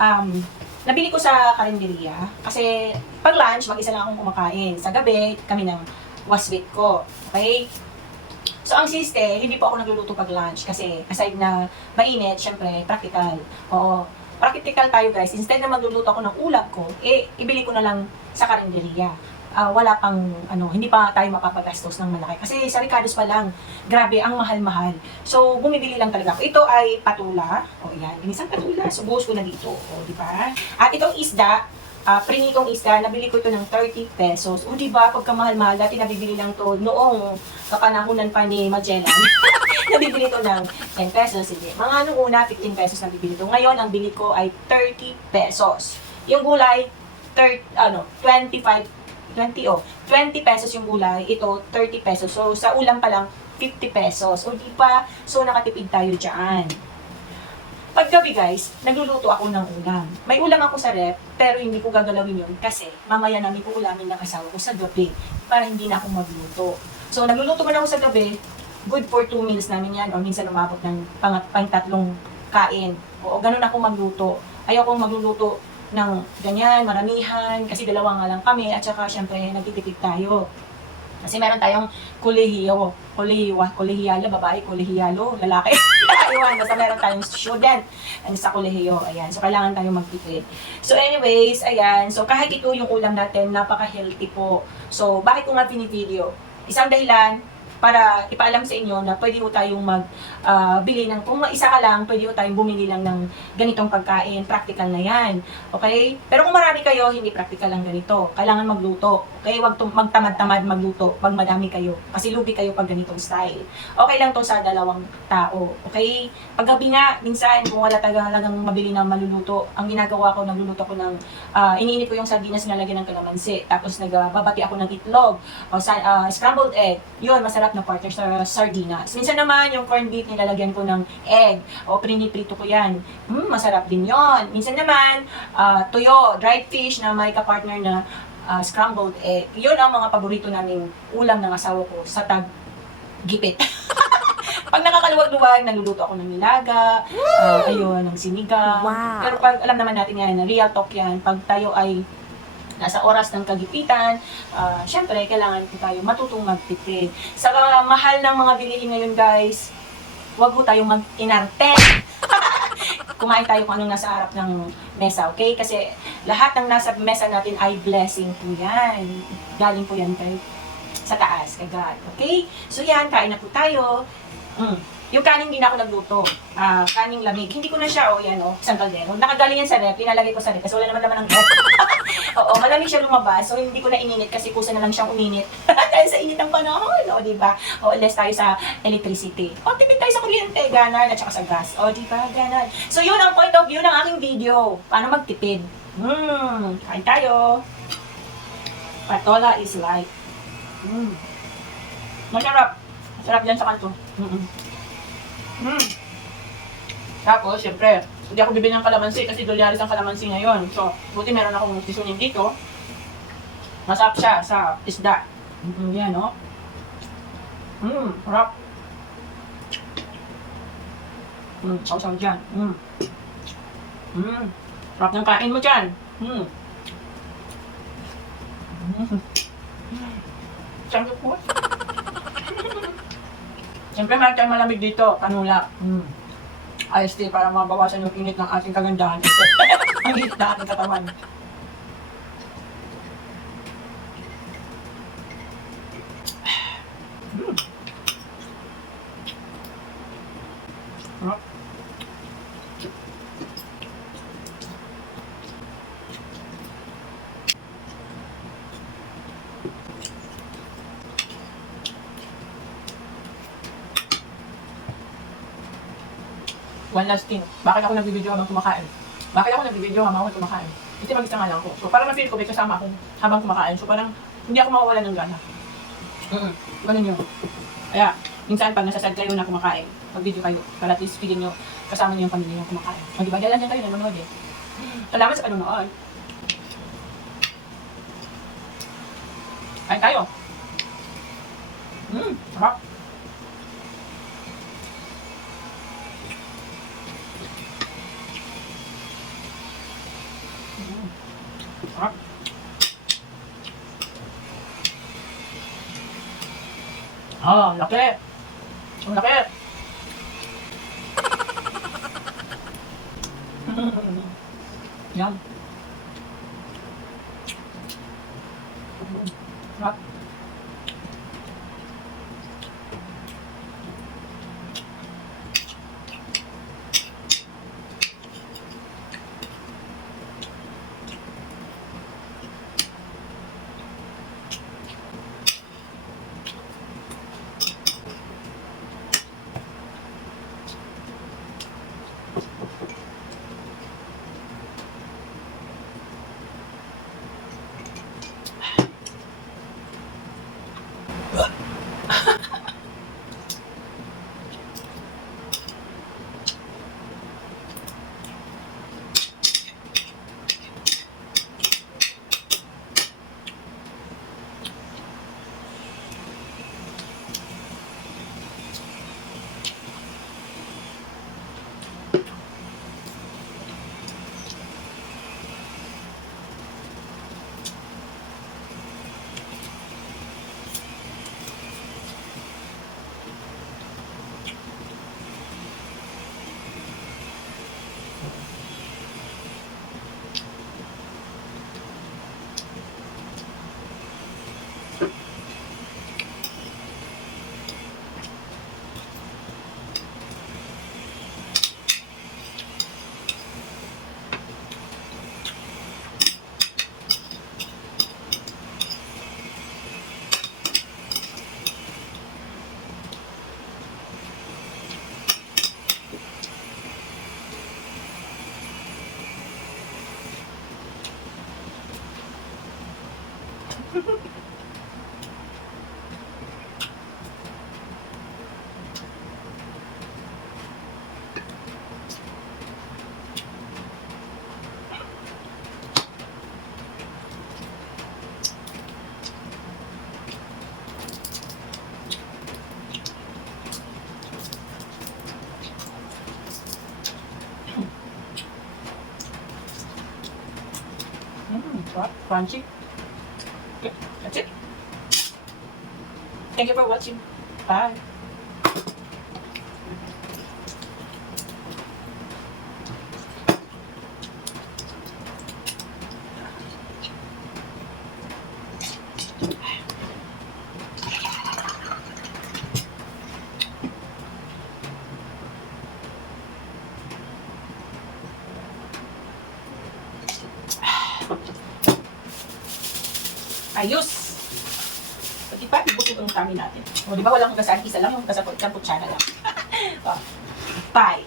um, nabili ko sa karinderya. Kasi pag lunch, mag-isa lang akong kumakain. Sa gabi, kami ng waswit ko. Okay? So, ang siste, hindi po ako nagluluto pag lunch kasi aside na mainit, syempre, practical. Oo, practical tayo guys. Instead na magluluto ako ng ulam ko, eh, ibili ko na lang sa karinderya. Ah, wala pang, ano, hindi pa tayo mapapagastos ng malaki. Kasi sa Ricardo's pa lang, grabe, ang mahal-mahal. So, bumibili lang talaga ako. Ito ay patula. O, yan. Inisang patula. So, buhos ko na dito. O, di ba? At itong isda, uh, prinitong isda, nabili ko ito ng 30 pesos. O, di ba? Pagkamahal-mahal, dati nabibili lang to noong kapanahunan pa ni Magellan. nabibili to ng 10 pesos. Hindi. Mga nung una, 15 pesos nabibili to. Ngayon, ang bili ko ay 30 pesos. Yung gulay, 30, ano, 25 20 oh. 20 pesos yung gulay, ito 30 pesos. So sa ulam pa lang 50 pesos. O di ba? So nakatipid tayo diyan. Paggabi guys, nagluluto ako ng ulam. May ulam ako sa rep, pero hindi ko gagalawin yun kasi mamaya namin ko ulamin ng asawa ko sa gabi para hindi na ako magluto. So nagluluto man ako sa gabi, good for 2 meals namin yan o minsan umabot ng pang, pang tatlong kain. O ganun ako magluto. Ayoko magluluto ng ganyan, maramihan, kasi dalawa nga lang kami, at saka syempre nagtitipid tayo. Kasi meron tayong kulehiyo, kulehiwa, kulehiyalo, babae, kulehiyalo, lalaki. Iwan, basta meron tayong student and sa kulehiyo, ayan. So, kailangan tayong magtipid. So, anyways, ayan. So, kahit ito yung ulam natin, napaka-healthy po. So, bakit ko nga video? Isang dahilan, para ipaalam sa inyo na pwede ho tayong magbili ng, kung isa ka lang, pwede ho tayong bumili lang ng ganitong pagkain. Practical na yan. Okay? Pero kung marami kayo, hindi practical lang ganito. Kailangan magluto. Okay? Huwag magtamad-tamad magluto pag madami kayo. Kasi lubi kayo pag ganitong style. Okay lang to sa dalawang tao. Okay? Paggabi nga, minsan, kung wala talagang mabili na maluluto, ang ginagawa ko, nagluluto ko ng, uh, iniinit ko yung sardinas nalagyan ng kalamansi. Tapos nagbabati ako ng itlog. O ah, scrambled egg. Yun, masarap na partner sa sardinas. Minsan naman, yung corned beef, nilalagyan ko ng egg. O priniprito ko yan. Hmm, masarap din yon. Minsan naman, ah, tuyo, dried fish na may kapartner na ah, scrambled egg. Yun ang mga paborito naming ulam ng asawa ko sa tag gipit. pag nakakaluwag-luwag, nagluluto ako ng nilaga, ah, ayun, ng sinigang. Wow. Pero pag alam naman natin yan, real talk yan, pag tayo ay nasa oras ng kagipitan, ah, syempre, kailangan po tayo matutong magtipid. Sa ah, mahal ng mga bilihin ngayon, guys, wag po tayong mag-inarte. Kumain tayo kung anong nasa harap ng mesa, okay? Kasi lahat ng nasa mesa natin ay blessing po yan. Galing po yan kay sa taas, kay God. Okay? So yan, kain na po tayo. Mm. Yung kanin hindi ako nagluto. Ah, kaning lamig. Hindi ko na siya, oh, yan, oh, isang kaldero. Nakagaling yan sa rep, pinalagay ko sa rep kasi wala naman naman ng rep. Oo, malamig siya lumabas, so hindi ko na ininit kasi kusa na lang siyang uminit. Dahil sa init ng panahon, o, di ba? O, less tayo sa electricity. O, tipid tayo sa kuryente, ganan, at saka sa gas. O, di ba? Ganan. So, yun ang point of view ng aking video. Paano magtipid? Hmm, kain tayo. Patola is like, hmm, masarap. Masarap yan sa kanto. Mm-mm. Hmm. Tapos, syempre, hindi ako bibili ng kalamansi kasi dolyaris ang kalamansi ngayon. So, buti meron akong tisunin dito. Masarap siya sa isda. Mm, yan, no? Mmm, sarap. Mmm, sausaw dyan. Mmm. Mmm, sarap ng kain mo dyan. Mmm. Mmm. Sarap po. Siyempre, malamig dito. Kanula. Mm. Tea para mabawasan yung init ng ating kagandahan. Ang init na ating katawan. One last thing. Bakit ako nagbibideo habang kumakain? Bakit ako nagbibideo habang ako kumakain? Kasi mag-isa nga lang ako. So, para ma-feel ko, may kasama ako habang kumakain. So, parang hindi ako mawawala ng gana. Mm-mm. Ganun yun. Kaya, minsan pag nasa side kayo na kumakain, mag-video kayo. Para at least feeling nyo, kasama nyo yung pamilya nyo kumakain. O, di ba? Dahil lang kayo nanonood eh. Salamat sa panonood. Kain tayo. Mmm, sarap. Ah, laki. Ang laki. Yum. Sarap. Mm, sarap. Crunchy. Thank you for watching. Bye. Ayos! Ibusog ang tummy natin. O, di ba walang hugasan? Isa lang yung hugasan ko, isang kutsara lang. oh. Bye!